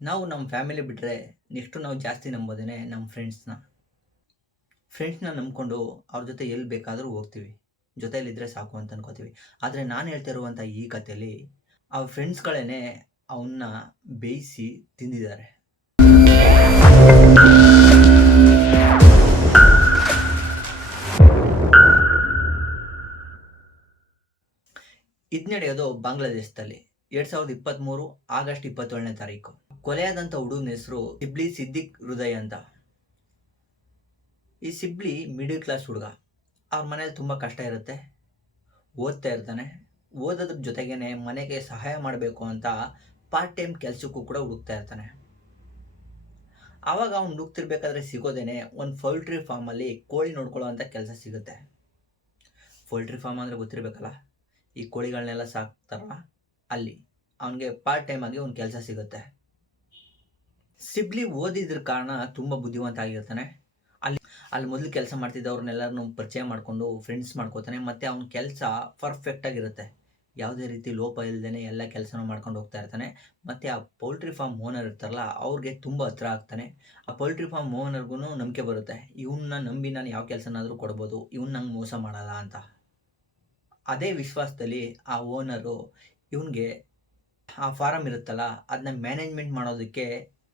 ನಾವು ನಮ್ಮ ಫ್ಯಾಮಿಲಿ ಬಿಟ್ಟರೆ ನೆಕ್ಸ್ಟು ನಾವು ಜಾಸ್ತಿ ನಂಬೋದೇ ನಮ್ಮ ಫ್ರೆಂಡ್ಸ್ನ ನಂಬ್ಕೊಂಡು ಅವ್ರ ಜೊತೆ ಎಲ್ಲಿ ಬೇಕಾದರೂ ಹೋಗ್ತೀವಿ. ಜೊತೆಯಲ್ಲಿದ್ದರೆ ಸಾಕು ಅಂತ ಅನ್ಕೋತೀವಿ. ಆದರೆ ನಾನು ಹೇಳ್ತಾ ಇರುವಂಥ ಈ ಕಥೆಯಲ್ಲಿ ಆ ಫ್ರೆಂಡ್ಸ್ಗಳೇ ಅವನ್ನ ಬೇಯಿಸಿ ತಿಂದಿದ್ದಾರೆ. ಇದು ನಡೆಯೋದು ಬಾಂಗ್ಲಾದೇಶದಲ್ಲಿ 2023 ಆಗಸ್ಟ್ 27ನೇ ತಾರೀಕು. ಕೊಲೆಯಾದಂಥ ಹುಡುಗನ ಹೆಸರು ಸಿಬ್ಲಿ ಸಿದ್ದಿಕ್ ಹೃದಯ್ ಅಂತ. ಈ ಸಿಬ್ಲಿ ಮಿಡಲ್ ಕ್ಲಾಸ್ ಹುಡುಗ. ಅವ್ರ ಮನೇಲಿ ತುಂಬ ಕಷ್ಟ ಇರುತ್ತೆ. ಓದ್ತಾ ಇರ್ತಾನೆ. ಓದೋದ್ರ ಜೊತೆಗೇನೆ ಮನೆಗೆ ಸಹಾಯ ಮಾಡಬೇಕು ಅಂತ ಪಾರ್ಟ್ ಟೈಮ್ ಕೆಲಸಕ್ಕೂ ಕೂಡ ಹುಡುಕ್ತಾ ಇರ್ತಾನೆ. ಆವಾಗ ಅವ್ನು ಹುಡುಕ್ತಿರ್ಬೇಕಾದ್ರೆ ಸಿಗೋದೇನೆ ಒಂದು ಪೌಲ್ಟ್ರಿ ಫಾರ್ಮಲ್ಲಿ ಕೋಳಿ ನೋಡ್ಕೊಳ್ಳೋ ಅಂಥ ಕೆಲಸ ಸಿಗುತ್ತೆ. ಪೌಲ್ಟ್ರಿ ಫಾರ್ಮ್ ಅಂದರೆ ಗೊತ್ತಿರಬೇಕಲ್ಲ, ಈ ಕೋಳಿಗಳನ್ನೆಲ್ಲ ಸಾಕ್ತಾರಲ್ಲ, ಅಲ್ಲಿ ಅವನಿಗೆ ಪಾರ್ಟ್ ಟೈಮ್ ಆಗಿ ಒಂದು ಕೆಲಸ ಸಿಗುತ್ತೆ. ಸಿಬ್ಲಿ ಓದಿದ್ರ ಕಾರಣ ತುಂಬ ಬುದ್ಧಿವಂತ ಆಗಿರ್ತಾನೆ. ಅಲ್ಲಿ ಮೊದಲು ಕೆಲಸ ಮಾಡ್ತಿದ್ದವ್ರನ್ನೆಲ್ಲರನ್ನು ಪರಿಚಯ ಮಾಡಿಕೊಂಡು ಫ್ರೆಂಡ್ಸ್ ಮಾಡ್ಕೋತಾನೆ. ಮತ್ತು ಅವ್ನ ಕೆಲಸ ಪರ್ಫೆಕ್ಟಾಗಿರುತ್ತೆ. ಯಾವುದೇ ರೀತಿ ಲೋಪ ಇಲ್ಲದೇ ಎಲ್ಲ ಕೆಲಸನೂ ಮಾಡ್ಕೊಂಡು ಹೋಗ್ತಾ ಇರ್ತಾನೆ. ಮತ್ತು ಆ ಪೌಲ್ಟ್ರಿ ಫಾರ್ಮ್ ಓನರ್ ಇರ್ತಾರಲ್ಲ, ಅವ್ರಿಗೆ ತುಂಬ ಹತ್ರ ಆಗ್ತಾನೆ. ಆ ಪೌಲ್ಟ್ರಿ ಫಾರ್ಮ್ ಓನರ್ಗೂ ನಂಬಿಕೆ ಬರುತ್ತೆ, ಇವನ್ನ ನಂಬಿ ನಾನು ಯಾವ ಕೆಲಸನಾದರೂ ಕೊಡ್ಬೋದು, ಇವ್ನು ನಂಗೆ ಮೋಸ ಮಾಡಲ್ಲ ಅಂತ. ಅದೇ ವಿಶ್ವಾಸದಲ್ಲಿ ಆ ಓನರು ಇವನಿಗೆ ಆ ಫಾರಮ್ ಇರುತ್ತಲ್ಲ, ಅದನ್ನ ಮ್ಯಾನೇಜ್ಮೆಂಟ್ ಮಾಡೋದಕ್ಕೆ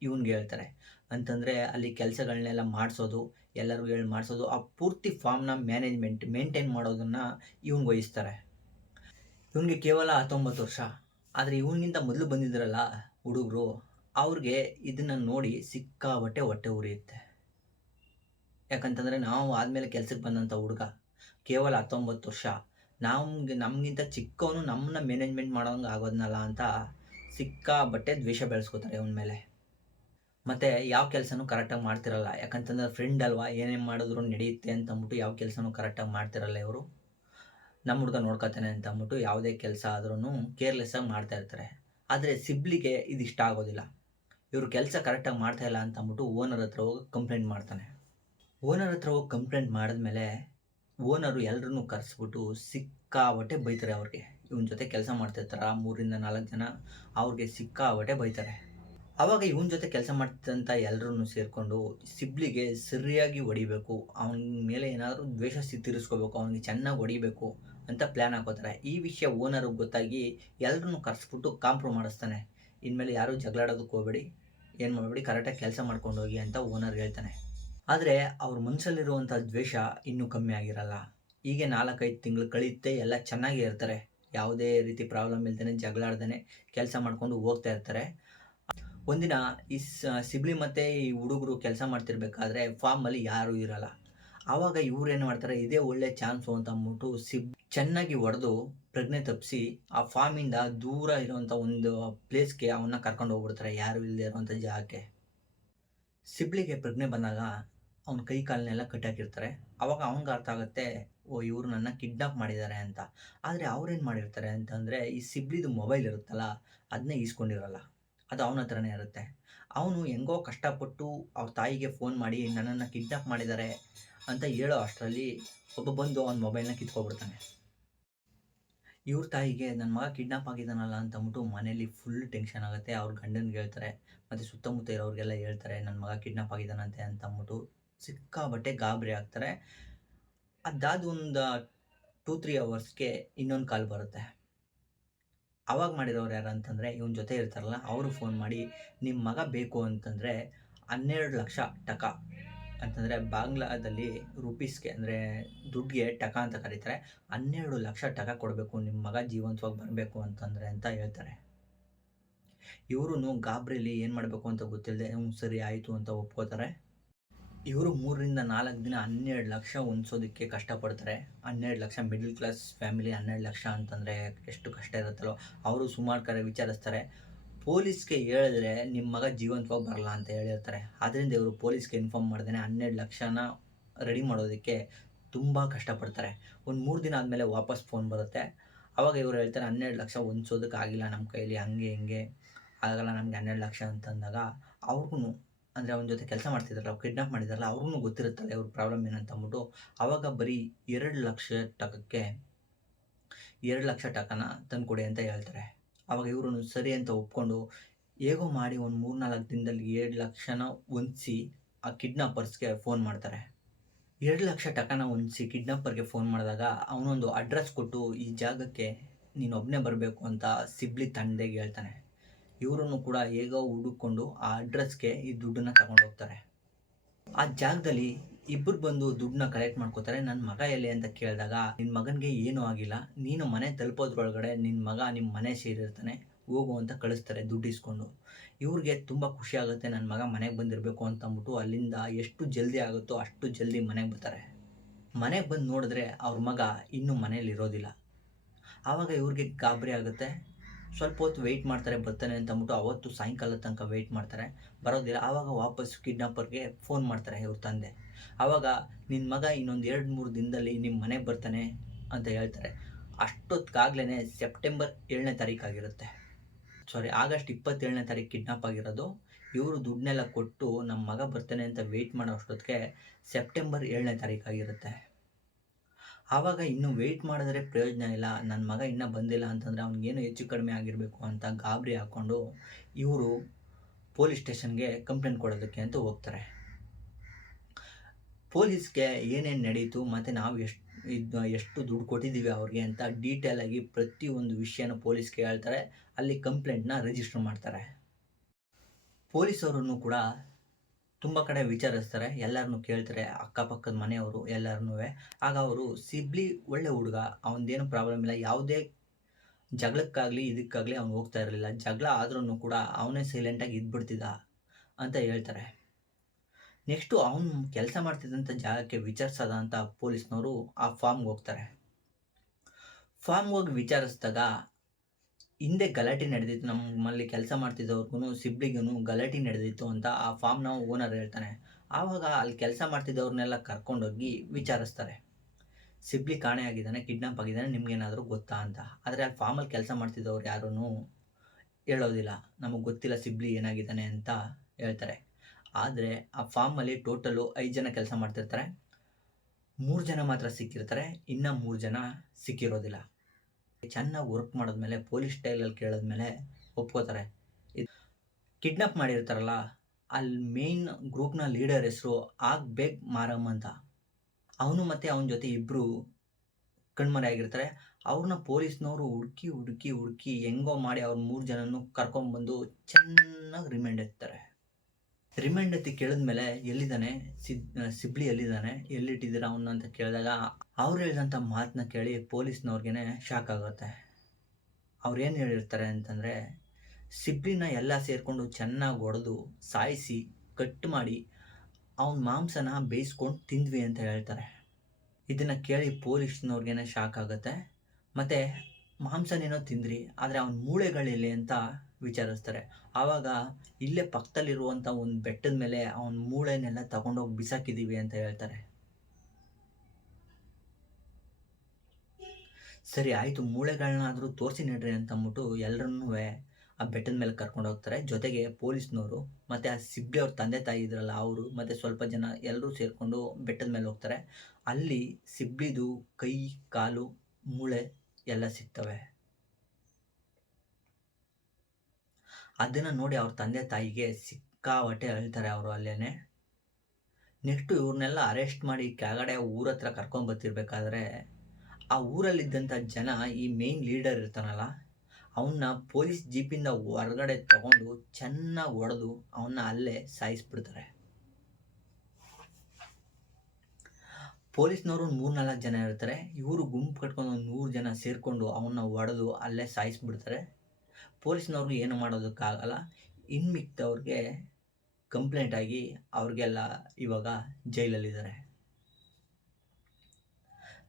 ಇವನಿಗೆ ಹೇಳ್ತಾರೆ. ಅಂತಂದರೆ ಅಲ್ಲಿ ಕೆಲಸಗಳನ್ನೆಲ್ಲ ಮಾಡಿಸೋದು, ಎಲ್ಲರಿಗೂ ಹೇಳಿ ಮಾಡಿಸೋದು, ಆ ಪೂರ್ತಿ ಫಾರ್ಮ್ನ ಮೇಂಟೈನ್ ಮಾಡೋದನ್ನು ಇವನಿಗೆ ವಹಿಸ್ತಾರೆ. ಇವನಿಗೆ ಕೇವಲ 19 ವರ್ಷ. ಆದರೆ ಇವನಿಗಿಂತ ಮೊದಲು ಬಂದಿದ್ರಲ್ಲ ಹುಡುಗರು, ಅವ್ರಿಗೆ ಇದನ್ನು ನೋಡಿ ಸಿಕ್ಕಾಬಟ್ಟೆ ಹೊಟ್ಟೆ ಉರಿಯುತ್ತೆ. ಯಾಕಂತಂದರೆ ನಾವು ಆದಮೇಲೆ ಕೆಲಸಕ್ಕೆ ಬಂದಂಥ ಹುಡುಗ, ಕೇವಲ 19 ವರ್ಷ, ನಮಗಿಂತ ಚಿಕ್ಕವನು ನಮ್ಮನ್ನ ಮ್ಯಾನೇಜ್ಮೆಂಟ್ ಮಾಡೋಂಗೆ ಆಗೋದ್ನಲ್ಲ ಅಂತ ಸಿಕ್ಕಾಬಟ್ಟೆ ದ್ವೇಷ ಬೆಳೆಸ್ಕೋತಾರೆ ಇವನ ಮೇಲೆ. ಮತ್ತು ಯಾವ ಕೆಲಸನೂ ಕರೆಕ್ಟಾಗಿ ಮಾಡ್ತಿರಲ್ಲ. ಯಾಕಂತಂದ್ರೆ ಫ್ರೆಂಡ್ ಅಲ್ವಾ, ಏನೇನು ಮಾಡಿದ್ರು ನಡೆಯುತ್ತೆ ಅಂತ ಅಂದ್ಬಿಟ್ಟು ಯಾವ ಕೆಲಸನೂ ಕರೆಕ್ಟಾಗಿ ಮಾಡ್ತಿರಲ್ಲ ಇವರು. ನಮ್ಮ ಹುಡುಗ ನೋಡ್ಕೊತಾನೆ ಅಂತ ಅಂದ್ಬಿಟ್ಟು ಯಾವುದೇ ಕೆಲಸ ಆದ್ರೂ ಕೇರ್ಲೆಸ್ಸಾಗಿ ಮಾಡ್ತಾ ಇರ್ತಾರೆ. ಆದರೆ ಸಿಬ್ಲಿಗೆ ಇದು ಇಷ್ಟ ಆಗೋದಿಲ್ಲ. ಇವರು ಕೆಲಸ ಕರೆಕ್ಟಾಗಿ ಮಾಡ್ತಾ ಇಲ್ಲ ಅಂತ ಅಂದ್ಬಿಟ್ಟು ಓನರ್ ಹತ್ರ ಹೋಗಿ ಕಂಪ್ಲೇಂಟ್ ಮಾಡ್ತಾನೆ. ಓನರ್ ಹತ್ರ ಹೋಗಿ ಕಂಪ್ಲೇಂಟ್ ಮಾಡಿದ್ಮೇಲೆ ಓನರು ಎಲ್ಲರನ್ನೂ ಕರೆಸ್ಬಿಟ್ಟು ಸಿಕ್ಕಾಬಟ್ಟೆ ಬೈತಾರೆ ಅವ್ರಿಗೆ. ಇವನ ಜೊತೆ ಕೆಲಸ ಮಾಡ್ತಿರ್ತಾರ 3 ರಿಂದ 4 ಜನ, ಅವ್ರಿಗೆ ಸಿಕ್ಕಾಬಟ್ಟೆ ಬೈತಾರೆ. ಆವಾಗ ಇವನ ಜೊತೆ ಕೆಲಸ ಮಾಡ್ತಿದ್ದಂಥ ಎಲ್ಲರೂ ಸೇರಿಕೊಂಡು ಸಿಬ್ಲಿಗೆ ಸರಿಯಾಗಿ ಹೊಡಿಬೇಕು, ಅವನ ಮೇಲೆ ಏನಾದರೂ ದ್ವೇಷ ತೀರಿಸ್ಕೋಬೇಕು, ಅವನಿಗೆ ಚೆನ್ನಾಗಿ ಹೊಡಿಬೇಕು ಅಂತ ಪ್ಲ್ಯಾನ್ ಹಾಕೋತಾರೆ. ಈ ವಿಷಯ ಓನರ್ಗೆ ಗೊತ್ತಾಗಿ ಎಲ್ಲರನ್ನೂ ಕರೆಸ್ಬಿಟ್ಟು ಕಾಂಪ್ರಮೈಸ್ ಮಾಡಿಸ್ತಾನೆ. ಇನ್ಮೇಲೆ ಯಾರೂ ಜಗಳಾಡೋದಕ್ಕೆ ಹೋಗಬೇಡಿ, ಏನು ಮಾಡಬೇಡಿ, ಕರೆಕ್ಟಾಗಿ ಕೆಲಸ ಮಾಡ್ಕೊಂಡು ಹೋಗಿ ಅಂತ ಓನರ್ ಹೇಳ್ತಾನೆ. ಆದರೆ ಅವ್ರ ಮನಸ್ಸಲ್ಲಿರುವಂಥ ದ್ವೇಷ ಇನ್ನೂ ಕಮ್ಮಿ ಆಗಿರಲ್ಲ. ಹೀಗೆ 4-5 ತಿಂಗಳು ಕಳೆಯುತ್ತೆ, ಎಲ್ಲ ಚೆನ್ನಾಗೇ ಇರ್ತಾರೆ. ಯಾವುದೇ ರೀತಿ ಪ್ರಾಬ್ಲಮ್ ಇಲ್ದೇ ಜಗಳಾಡ್ದೇ ಕೆಲಸ ಮಾಡ್ಕೊಂಡು ಹೋಗ್ತಾ ಇರ್ತಾರೆ. ಒಂದಿನ ಈ ಸಿಬ್ಲಿ ಮತ್ತು ಈ ಹುಡುಗರು ಕೆಲಸ ಮಾಡ್ತಿರ್ಬೇಕಾದ್ರೆ ಫಾರ್ಮಲ್ಲಿ ಯಾರೂ ಇರಲ್ಲ. ಆವಾಗ ಇವ್ರು ಏನು ಮಾಡ್ತಾರೆ, ಇದೇ ಒಳ್ಳೆ ಚಾನ್ಸು ಅಂತ ಅಂದ್ಬಿಟ್ಟು ಚೆನ್ನಾಗಿ ಹೊಡೆದು ಪ್ರಜ್ಞೆ ತಪ್ಪಿಸಿ ಆ ಫಾರ್ಮಿಂದ ದೂರ ಇರುವಂಥ ಒಂದು ಪ್ಲೇಸ್ಗೆ ಅವನ್ನ ಕರ್ಕೊಂಡು ಹೋಗ್ಬಿಡ್ತಾರೆ, ಯಾರು ಇಲ್ಲದೆ ಇರುವಂಥ ಜಾಗಕ್ಕೆ. ಸಿಬ್ಲಿಗೆ ಪ್ರಜ್ಞೆ ಬಂದಾಗ ಅವ್ನ ಕೈ ಕಾಲನ್ನೆಲ್ಲ ಕಟ್ಟಾಕಿರ್ತಾರೆ. ಆವಾಗ ಅವ್ನಿಗೆ ಅರ್ಥ ಆಗುತ್ತೆ, ಓ ಇವರು ನನ್ನ ಕಿಡ್ನಾಪ್ ಮಾಡಿದ್ದಾರೆ ಅಂತ. ಆದರೆ ಅವ್ರೇನು ಮಾಡಿರ್ತಾರೆ ಅಂತಂದರೆ, ಈ ಸಿಬ್ಲಿದು ಮೊಬೈಲ್ ಇರುತ್ತಲ್ಲ, ಅದನ್ನೇ ಈಸ್ಕೊಂಡಿರಲ್ಲ. ಅದು ಅವನ ಹತ್ರನೇ ಇರುತ್ತೆ. ಅವನು ಹೆಂಗೋ ಕಷ್ಟಪಟ್ಟು ಅವ್ರ ತಾಯಿಗೆ ಫೋನ್ ಮಾಡಿ ನನ್ನನ್ನು ಕಿಡ್ನಾಪ್ ಮಾಡಿದ್ದಾರೆ ಅಂತ ಹೇಳೋ ಅಷ್ಟರಲ್ಲಿ ಒಬ್ಬ ಬಂದು ಅವನ ಮೊಬೈಲ್ನ ಕಿತ್ಕೊಬಿಡ್ತಾನೆ. ಇವ್ರ ತಾಯಿಗೆ ನನ್ನ ಮಗ ಕಿಡ್ನಾಪ್ ಆಗಿದ್ದಾನಲ್ಲ ಅಂತ ಅಂದ್ಬಿಟ್ಟು ಮನೇಲಿ ಫುಲ್ ಟೆನ್ಷನ್ ಆಗುತ್ತೆ. ಅವ್ರ ಗಂಡನಿಗೆ ಹೇಳ್ತಾರೆ, ಮತ್ತು ಸುತ್ತಮುತ್ತ ಇರೋರಿಗೆಲ್ಲ ಹೇಳ್ತಾರೆ, ನನ್ನ ಮಗ ಕಿಡ್ನಾಪ್ ಆಗಿದ್ದಾನಂತೆ ಅಂತ ಅಂದ್ಬಿಟ್ಟು ಸಿಕ್ಕಾಬಟ್ಟೆ ಗಾಬರಿ ಆಗ್ತಾರೆ. ಅದಾದ ಒಂದು 2-3 ಅವರ್ಸ್ಗೆ ಇನ್ನೊಂದು ಕಾಲ್ ಬರುತ್ತೆ. ಅವಾಗ ಮಾಡಿರೋರು ಯಾರು ಅಂತಂದರೆ, ಇವನ ಜೊತೆ ಇರ್ತಾರಲ್ಲ ಅವರು ಫೋನ್ ಮಾಡಿ, ನಿಮ್ಮ ಮಗ ಬೇಕು ಅಂತಂದರೆ 12 ಲಕ್ಷ ಟಕ, ಅಂತಂದರೆ ಬಾಂಗ್ಲಾದಲ್ಲಿ ರುಪೀಸ್ಗೆ ಅಂದರೆ ದುಡ್ಡಿಗೆ ಟಕ ಅಂತ ಕರೀತಾರೆ, 12 ಲಕ್ಷ ಟಕ ಕೊಡಬೇಕು ನಿಮ್ಮ ಮಗ ಜೀವಂತವಾಗಿ ಬರಬೇಕು ಅಂತಂದರೆ ಅಂತ ಹೇಳ್ತಾರೆ. ಇವರು ಗಾಬರಿಲಿ ಏನು ಮಾಡಬೇಕು ಅಂತ ಗೊತ್ತಿಲ್ಲದೆ ಸರಿ ಆಯಿತು ಅಂತ ಒಪ್ಕೋತಾರೆ. ಇವರು 3 ರಿಂದ 4 ದಿನ 12 ಲಕ್ಷ ಹೊಂದಿಸೋದಕ್ಕೆ ಕಷ್ಟಪಡ್ತಾರೆ. 12 lakh middle class family, 12 lakh ಅಂತಂದರೆ ಎಷ್ಟು ಕಷ್ಟ ಇರುತ್ತಲ್ಲೋ. ಅವರು ಸುಮಾರು ಕಡೆ ವಿಚಾರಿಸ್ತಾರೆ. ಪೊಲೀಸ್ಗೆ ಹೇಳಿದ್ರೆ ನಿಮ್ಮ ಮಗ ಜೀವಂತವಾಗಿ ಬರಲ್ಲ ಅಂತ ಹೇಳಿರ್ತಾರೆ. ಅದರಿಂದ ಇವರು ಪೊಲೀಸ್ಗೆ ಇನ್ಫಾರ್ಮ್ ಮಾಡ್ದೇ 12 ಲಕ್ಷನ ರೆಡಿ ಮಾಡೋದಕ್ಕೆ ತುಂಬ ಕಷ್ಟಪಡ್ತಾರೆ. ಒಂದು 3 ದಿನ ಆದಮೇಲೆ ವಾಪಸ್ ಫೋನ್ ಬರುತ್ತೆ. ಆವಾಗ ಇವರು ಹೇಳ್ತಾರೆ, 12 ಲಕ್ಷ ಹೊಂದಿಸೋದಕ್ಕೆ ಆಗಿಲ್ಲ ನಮ್ಮ ಕೈಲಿ, ಹಂಗೆ ಹಿಂಗೆ ಆಗಲ್ಲ ನಮಗೆ 12 ಲಕ್ಷ ಅಂತಂದಾಗ ಅವ್ರಿಗೂ, ಅಂದರೆ ಅವನ ಜೊತೆ ಕೆಲಸ ಮಾಡ್ತಿದ್ರಲ್ಲ, ಕಿಡ್ನಾಪ್ ಮಾಡಿದಾರಲ್ಲ, ಅವ್ರಿಗೂ ಗೊತ್ತಿರುತ್ತಲ್ಲ ಇವ್ರ ಪ್ರಾಬ್ಲಮ್ ಏನಂತ ಅಂದ್ಬಿಟ್ಟು ಆವಾಗ ಬರೀ 2 ಲಕ್ಷ ಟಕಕ್ಕೆ 2 ಲಕ್ಷ ಟಕನ ತಂದುಕೊಡಿ ಅಂತ ಹೇಳ್ತಾರೆ. ಆವಾಗ ಇವರು ಸರಿ ಅಂತ ಒಪ್ಕೊಂಡು ಹೇಗೋ ಮಾಡಿ ಒಂದು 3-4 ದಿನದಲ್ಲಿ 2 ಲಕ್ಷನ ಹೊಂದಿಸಿ ಆ ಕಿಡ್ನಾಪರ್ಸ್ಗೆ ಫೋನ್ ಮಾಡ್ತಾರೆ. 2 ಲಕ್ಷ ಟಕಾನ ಹೊಂದಿಸಿ ಕಿಡ್ನಾಪರ್ಗೆ ಫೋನ್ ಮಾಡಿದಾಗ ಅವನೊಂದು ಅಡ್ರೆಸ್ ಕೊಟ್ಟು ಈ ಜಾಗಕ್ಕೆ ನೀನೊಬ್ಬನೇ ಬರಬೇಕು ಅಂತ ಸಿಬ್ಲಿ ತಂದೆಗೆ ಹೇಳ್ತಾನೆ. ಇವರನ್ನು ಕೂಡ ಹೇಗೋ ಹುಡುಕೊಂಡು ಆ ಅಡ್ರೆಸ್ಗೆ ಈ ದುಡ್ಡನ್ನ ತಗೊಂಡೋಗ್ತಾರೆ. ಆ ಜಾಗದಲ್ಲಿ ಇಬ್ಬರು ಬಂದು ದುಡ್ಡನ್ನ ಕಲೆಕ್ಟ್ ಮಾಡ್ಕೋತಾರೆ. ನನ್ನ ಮಗ ಎಲ್ಲಿ ಅಂತ ಕೇಳಿದಾಗ, ನಿನ್ನ ಮಗನಿಗೆ ಏನೂ ಆಗಿಲ್ಲ, ನೀನು ಮನೆ ತಲುಪೋದ್ರೊಳಗಡೆ ನಿನ್ನ ಮಗ ನಿಮ್ಮ ಮನೆ ಸೇರಿರ್ತಾನೆ, ಹೋಗು ಅಂತ ಕಳಿಸ್ತಾರೆ ದುಡ್ಡು ಇಸ್ಕೊಂಡು. ಇವ್ರಿಗೆ ತುಂಬ ಖುಷಿ ಆಗುತ್ತೆ, ನನ್ನ ಮಗ ಮನೆಗೆ ಬಂದಿರಬೇಕು ಅಂತ ಅಂದ್ಬಿಟ್ಟು ಅಲ್ಲಿಂದ ಎಷ್ಟು ಜಲ್ದಿ ಆಗುತ್ತೋ ಅಷ್ಟು ಜಲ್ದಿ ಮನೆಗೆ ಬರ್ತಾರೆ. ಮನೆಗೆ ಬಂದು ನೋಡಿದ್ರೆ ಅವ್ರ ಮಗ ಇನ್ನೂ ಮನೇಲಿ ಇರೋದಿಲ್ಲ. ಆವಾಗ ಇವ್ರಿಗೆ ಗಾಬರಿ ಆಗುತ್ತೆ. ಸ್ವಲ್ಪ ಹೊತ್ತು ವೆಯ್ಟ್ ಮಾಡ್ತಾರೆ, ಬರ್ತಾನೆ ಅಂತ ಅಂದ್ಬಿಟ್ಟು ಅವತ್ತು ಸಾಯಂಕಾಲ ತನಕ ವೆಯ್ಟ್ ಮಾಡ್ತಾರೆ, ಬರೋದಿಲ್ಲ. ಆವಾಗ ವಾಪಸ್ ಕಿಡ್ನಾಪರ್ಗೆ ಫೋನ್ ಮಾಡ್ತಾರೆ ಇವ್ರ ತಂದೆ. ಆವಾಗ ನಿನ್ನ ಮಗ ಇನ್ನೊಂದು 2-3 ದಿನದಲ್ಲಿ ನಿಮ್ಮ ಮನೆಗೆ ಬರ್ತಾನೆ ಅಂತ ಹೇಳ್ತಾರೆ. ಅಷ್ಟೊತ್ತಿಗಾಗಲೇ ಸೆಪ್ಟೆಂಬರ್ 7ನೇ ತಾರೀಕಾಗಿರುತ್ತೆ. ಆಗಸ್ಟ್ 27ನೇ ತಾರೀಕು ಕಿಡ್ನಾಪ್ ಆಗಿರೋದು. ಇವರು ದುಡ್ಡನ್ನೆಲ್ಲ ಕೊಟ್ಟು ನಮ್ಮ ಮಗ ಬರ್ತಾನೆ ಅಂತ ವೆಯ್ಟ್ ಮಾಡೋ ಅಷ್ಟೊತ್ತಿಗೆ ಸೆಪ್ಟೆಂಬರ್ 7ನೇ ತಾರೀಕಾಗಿರುತ್ತೆ. ಆವಾಗ ಇನ್ನೂ ವೆಯ್ಟ್ ಮಾಡಿದ್ರೆ ಪ್ರಯೋಜನ ಇಲ್ಲ, ನನ್ನ ಮಗ ಇನ್ನೂ ಬಂದಿಲ್ಲ ಅಂತಂದರೆ ಅವ್ನಿಗೇನು ಹೆಚ್ಚು ಕಡಿಮೆ ಆಗಿರಬೇಕು ಅಂತ ಗಾಬರಿ ಹಾಕ್ಕೊಂಡು ಇವರು ಪೊಲೀಸ್ ಸ್ಟೇಷನ್ಗೆ ಕಂಪ್ಲೇಂಟ್ ಕೊಡೋದಕ್ಕೆ ಅಂತ ಹೋಗ್ತಾರೆ. ಪೊಲೀಸ್ಗೆ ಏನೇನು ನಡೀತು ಮತ್ತು ನಾವು ಎಷ್ಟು ದುಡ್ಡು ಕೊಟ್ಟಿದ್ದೀವಿ ಅವ್ರಿಗೆ ಅಂತ ಡೀಟೇಲಾಗಿ ಪ್ರತಿಯೊಂದು ವಿಷಯನ ಪೊಲೀಸ್ಗೆ ಹೇಳ್ತಾರೆ. ಅಲ್ಲಿ ಕಂಪ್ಲೇಂಟ್ನ ರಿಜಿಸ್ಟರ್ ಮಾಡ್ತಾರೆ. ಪೊಲೀಸವ್ರನ್ನು ಕೂಡ ತುಂಬ ಕಡೆ ವಿಚಾರಿಸ್ತಾರೆ, ಎಲ್ಲರನ್ನೂ ಕೇಳ್ತಾರೆ, ಅಕ್ಕಪಕ್ಕದ ಮನೆಯವರು ಎಲ್ಲರನ್ನೂ. ಆಗ ಅವರು ಸಿಬ್ಲಿ ಒಳ್ಳೆ ಹುಡುಗ, ಅವನದೇನು ಪ್ರಾಬ್ಲಮ್ ಇಲ್ಲ, ಯಾವುದೇ ಜಗಳಕ್ಕಾಗಲಿ ಇದಕ್ಕಾಗಲಿ ಅವ್ನು ಹೋಗ್ತಾ ಇರಲಿಲ್ಲ, ಜಗಳ ಆದ್ರೂ ಕೂಡ ಅವನೇ ಸೈಲೆಂಟಾಗಿ ಇದ್ಬಿಡ್ತಿದ್ದ ಅಂತ ಹೇಳ್ತಾರೆ. ನೆಕ್ಸ್ಟು ಅವನು ಕೆಲಸ ಮಾಡ್ತಿದ್ದಂಥ ಜಾಗಕ್ಕೆ ವಿಚಾರಿಸೋದ ಅಂತ ಪೊಲೀಸ್ನವರು ಆ ಫಾರ್ಮ್ಗೆ ಹೋಗ್ತಾರೆ. ಫಾರ್ಮ್ಗೆ ಹೋಗಿ ವಿಚಾರಿಸಿದಾಗ ಹಿಂದೆ ಗಲಾಟೆ ನಡೆದಿತ್ತು, ನಮ್ಮಲ್ಲಿ ಕೆಲಸ ಮಾಡ್ತಿದ್ದವ್ರಿಗೂ ಸಿಬ್ಲಿಗೂ ಗಲಾಟೆ ನಡೆದಿತ್ತು ಅಂತ ಆ ಫಾರ್ಮ್ನ ಓನರ್ ಹೇಳ್ತಾನೆ. ಆವಾಗ ಅಲ್ಲಿ ಕೆಲಸ ಮಾಡ್ತಿದ್ದವ್ರನ್ನೆಲ್ಲ ಕರ್ಕೊಂಡೋಗಿ ವಿಚಾರಿಸ್ತಾರೆ. ಸಿಬ್ಲಿ ಕಾಣೆ ಆಗಿದ್ದಾನೆ, ಕಿಡ್ನಾಪ್ ಆಗಿದ್ದಾನೆ, ನಿಮ್ಗೇನಾದರೂ ಗೊತ್ತಾ ಅಂತ. ಆದರೆ ಅಲ್ಲಿ ಫಾರ್ಮಲ್ಲಿ ಕೆಲಸ ಮಾಡ್ತಿದ್ದವ್ರು ಯಾರೂ ಹೇಳೋದಿಲ್ಲ, ನಮಗೆ ಗೊತ್ತಿಲ್ಲ ಸಿಬ್ಲಿ ಏನಾಗಿದ್ದಾನೆ ಅಂತ ಹೇಳ್ತಾರೆ. ಆದರೆ ಆ ಫಾರ್ಮಲ್ಲಿ ಟೋಟಲು 5 ಜನ ಕೆಲಸ ಮಾಡ್ತಿರ್ತಾರೆ. 3 ಜನ ಮಾತ್ರ ಸಿಕ್ಕಿರ್ತಾರೆ, ಇನ್ನು 3 ಜನ ಸಿಕ್ಕಿರೋದಿಲ್ಲ. ಚೆನ್ನಾಗಿ ವರ್ಕ್ ಮಾಡಿದ್ಮೇಲೆ ಪೊಲೀಸ್ ಸ್ಟೈಲಲ್ಲಿ ಕೇಳಿದ್ಮೇಲೆ ಒಪ್ಕೋತಾರೆ. ಕಿಡ್ನಾಪ್ ಮಾಡಿರ್ತಾರಲ್ಲ, ಅಲ್ಲಿ ಮೇಯ್ನ್ ಗ್ರೂಪ್ನ ಲೀಡರ್ ಹೆಸರು ಬೇಗ್ ಮಾರಮ್ ಅಂತ. ಅವನು ಮತ್ತು ಅವನ ಜೊತೆ ಇಬ್ಬರು ಕಣ್ಮರೆ ಆಗಿರ್ತಾರೆ. ಅವ್ರನ್ನ ಪೊಲೀಸ್ನವರು ಹುಡುಕಿ ಹೆಂಗೋ ಮಾಡಿ ಅವ್ರ 3 ಜನನೂ ಕರ್ಕೊಂಡ್ಬಂದು ಚೆನ್ನಾಗಿ ರಿಮೈಂಡ್ ಎತ್ತಾರೆ. ರಿಮೈಂಡ್ ಎತ್ತಿ ಕೇಳಿದ್ಮೇಲೆ ಎಲ್ಲಿದ್ದಾನೆ ಸಿಬ್ಲಿ ಎಲ್ಲಿದ್ದಾನೆ, ಎಲ್ಲಿಟ್ಟಿದ್ದೀರಾ ಅವನ್ನ ಅಂತ ಕೇಳಿದಾಗ ಅವ್ರು ಹೇಳಿದಂಥ ಮಾತನ್ನ ಕೇಳಿ ಪೊಲೀಸ್ನವ್ರಿಗೇ ಶಾಕ್ ಆಗುತ್ತೆ. ಅವ್ರೇನು ಹೇಳಿರ್ತಾರೆ ಅಂತಂದರೆ, ಸಿಬ್ಲಿನ ಎಲ್ಲ ಸೇರಿಕೊಂಡು ಚೆನ್ನಾಗಿ ಹೊಡೆದು ಸಾಯಿಸಿ ಕಟ್ ಮಾಡಿ ಅವನ ಮಾಂಸನ ಬೇಯಿಸ್ಕೊಂಡು ತಿಂದ್ವಿ ಅಂತ ಹೇಳ್ತಾರೆ. ಇದನ್ನು ಕೇಳಿ ಪೊಲೀಸ್ನವ್ರಿಗೇ ಶಾಕ್ ಆಗುತ್ತೆ. ಮತ್ತು ಮಾಂಸನೇನೋ ತಿಂದ್ರಿ, ಆದರೆ ಅವನ ಮೂಳೆಗಳಿಲ್ಲ ಅಂತ ವಿಚಾರಿಸ್ತಾರೆ. ಆವಾಗ ಇಲ್ಲೇ ಪಕ್ಕದಲ್ಲಿರುವಂಥ ಒಂದು ಬೆಟ್ಟದ ಮೇಲೆ ಅವನ ಮೂಳೆನೆಲ್ಲ ತಗೊಂಡೋಗಿ ಬಿಸಾಕಿದ್ದೀವಿ ಅಂತ ಹೇಳ್ತಾರೆ. ಸರಿ ಆಯಿತು, ಮೂಳೆಗಳನ್ನಾದರೂ ತೋರಿಸಿ ನಡ್ರಿ ಅಂತ ಅಂದ್ಬಿಟ್ಟು ಎಲ್ಲರನ್ನೂ ಆ ಬೆಟ್ಟದ ಮೇಲೆ ಕರ್ಕೊಂಡು ಹೋಗ್ತಾರೆ. ಜೊತೆಗೆ ಪೊಲೀಸ್ನವರು ಮತ್ತು ಆ ಸಿಬ್ಲಿ ಅವ್ರ ತಂದೆ ತಾಯಿ ಇದ್ರಲ್ಲ ಅವರು ಮತ್ತು ಸ್ವಲ್ಪ ಜನ ಎಲ್ಲರೂ ಸೇರಿಕೊಂಡು ಬೆಟ್ಟದ ಮೇಲೆ ಹೋಗ್ತಾರೆ. ಅಲ್ಲಿ ಸಿಬ್ಲಿದು ಕೈ ಕಾಲು ಮೂಳೆ ಎಲ್ಲ ಸಿಗ್ತವೆ. ಅದನ್ನು ನೋಡಿ ಅವ್ರ ತಂದೆ ತಾಯಿಗೆ ಸಿಕ್ಕಾಪಟ್ಟೆ ಅಳ್ತಾರೆ ಅವರು ಅಲ್ಲೇ. ನೆಕ್ಸ್ಟು ಇವ್ರನ್ನೆಲ್ಲ ಅರೆಸ್ಟ್ ಮಾಡಿ ಕೆಳಗಡೆ ಊರ ಹತ್ರ ಕರ್ಕೊಂಬರ್ತಿರ್ಬೇಕಾದ್ರೆ ಆ ಊರಲ್ಲಿದ್ದಂಥ ಜನ ಈ ಮೇನ್ ಲೀಡರ್ ಇರ್ತಾನಲ್ಲ ಅವನ್ನ ಪೊಲೀಸ್ ಜೀಪಿಂದ ಹೊರಗಡೆ ತಗೊಂಡು ಚೆನ್ನಾಗಿ ಹೊಡೆದು ಅವನ್ನ ಅಲ್ಲೇ ಸಾಯಿಸ್ಬಿಡ್ತಾರೆ. ಪೊಲೀಸ್ನವರು 3-4 ಜನ ಇರ್ತಾರೆ, ಇವರು ಗುಂಪು ಕಟ್ಕೊಂಡು 100 ಜನ ಸೇರಿಕೊಂಡು ಅವನ್ನ ಹೊಡೆದು ಅಲ್ಲೇ ಸಾಯಿಸ್ಬಿಡ್ತಾರೆ. ಪೊಲೀಸ್ನವ್ರಿಗೆ ಏನು ಮಾಡೋದಕ್ಕಾಗಲ್ಲ. ಇನ್ನು ಮಿಕ್ದವ್ರಿಗೆ ಕಂಪ್ಲೇಂಟ್ ಆಗಿ ಅವ್ರಿಗೆಲ್ಲ ಇವಾಗ ಜೈಲಲ್ಲಿದ್ದಾರೆ.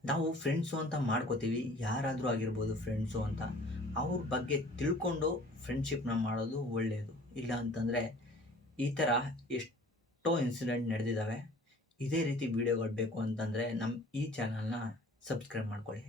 ನಾವು ಫ್ರೆಂಡ್ಸು ಅಂತ ಮಾಡ್ಕೋತೀವಿ, ಯಾರಾದರೂ ಆಗಿರ್ಬೋದು ಫ್ರೆಂಡ್ಸು ಅಂತ, ಅವ್ರ ಬಗ್ಗೆ ತಿಳ್ಕೊಂಡು ಫ್ರೆಂಡ್ಶಿಪ್ನ ಮಾಡೋದು ಒಳ್ಳೆಯದು. ಇಲ್ಲ ಅಂತಂದರೆ ಈ ಥರ ಎಷ್ಟೋ ಇನ್ಸಿಡೆಂಟ್ ನಡೆದಿದ್ದಾವೆ. ಇದೇ ರೀತಿ ವೀಡಿಯೋಗಳು ಬೇಕು ಅಂತಂದರೆ ನಮ್ಮ ಈ ಚಾನಲ್ನ ಸಬ್ಸ್ಕ್ರೈಬ್ ಮಾಡ್ಕೊಳ್ಳಿ.